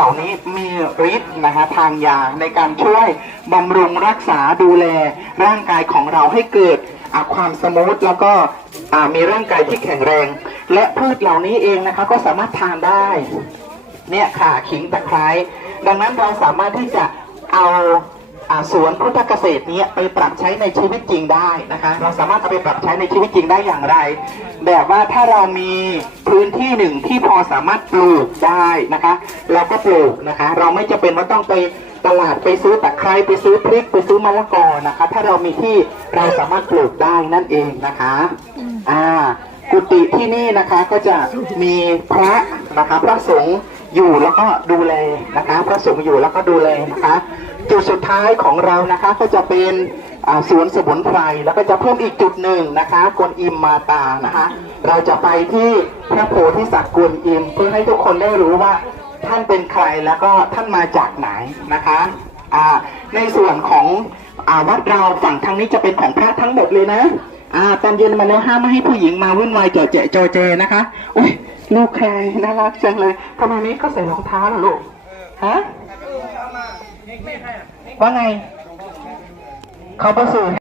เหล่านี้มีฤทธิ์นะฮะทางยาในการช่วยบำรุงรักษาดูแลร่างกายของเราให้เกิดความสมูทแล้วก็มีร่างกายที่แข็งแรง และพืชเหล่านี้เองนะคะก็สามารถทานได้เนี่ยค่ะขิงตะไคร้ดังนั้นเราสามารถที่จะเอา สวนพุทธเกษตรนี้ไปปรับใช้ในชีวิตจริงได้นะคะ เราสามารถเอาไปปรับใช้ในชีวิตจริงได้อย่างไร แบบว่าถ้าเรามีพื้นที่หนึ่งที่พอสามารถปลูกได้นะคะ เราก็ปลูกนะคะ เราไม่จะเป็นว่าต้องไปตลาดไปซื้อตะไคร้ไปซื้อพริกไปซื้อมะละกอนะคะ ถ้าเรามีที่เราสามารถปลูกได้นั่นเองนะคะ อ่า กุฏิที่นี่นะคะก็จะมีพระ นะคะพระสงฆ์อยู่แล้วก็ดูแลนะคะพระสงฆ์อยู่แล้วก็ดูแลนะคะจุดสุดท้ายของเรานะคะก็จะเป็นสวนสมุนไพรแล้วก็จะเพิ่มอีกจุดหนึ่งนะคะกวนอิมมาตานะคะ เราจะไปที่พระโพธิสัตว์กวนอิม เพื่อให้ทุกคนได้รู้ว่าท่านเป็นใครแล้วก็ท่านมาจากไหนนะคะในส่วนของอวัดเราฝั่งทางนี้จะเป็นของพระทั้งหมดเลยนะอ่าตอนเย็นมาแล้วห้ามไม่ให้ผู้หญิงมาวุ่นวายเจาะเจะจอเจนะคะอุ้ย ลูกใครน่ารักจังเลยทำไมนี้ก็ใส่รองเท้าล่ะลูกฮะว่าไง เขาประสูติ